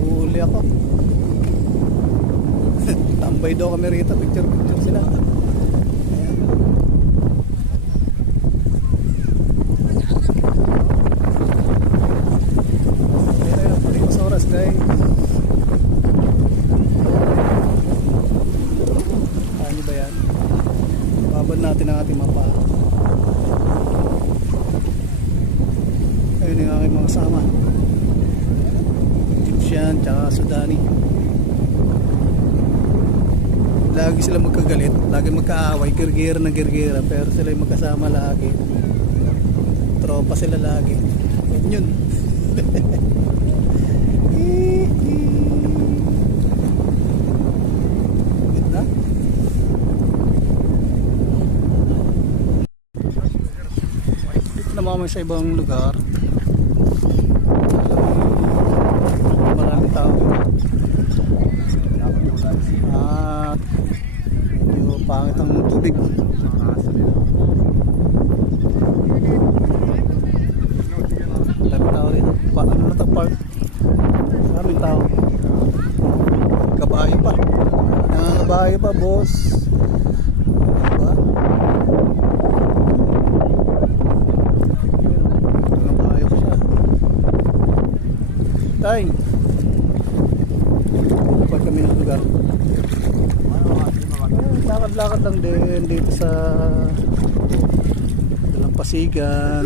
Huli ako. Tambay daw kami rito, picture sila. Ayan, palimos oras guys. Ano ba yan? Babad natin ang ating mapa. Ayun yung aking mga kasama, Egyptian tsaka Sudani. Lagi sila magkagalit, lagi magkaaway, girgira na girgira, pero sila yung magkasama lagi. Tropa sila lagi. Yan yun. Ganda. Dito naman kami sa ibang lugar. Maraming tao. At medyo pangit ang tubig. Maraming tao rin. Ano na ito, park? Maraming tao. Kabayo pa. Kabayo pa, boss. Diba? Kabayo ko siya. Tay, dapat kami ng lugar. Lakad-lakad lang din dito sa Dalampasigan.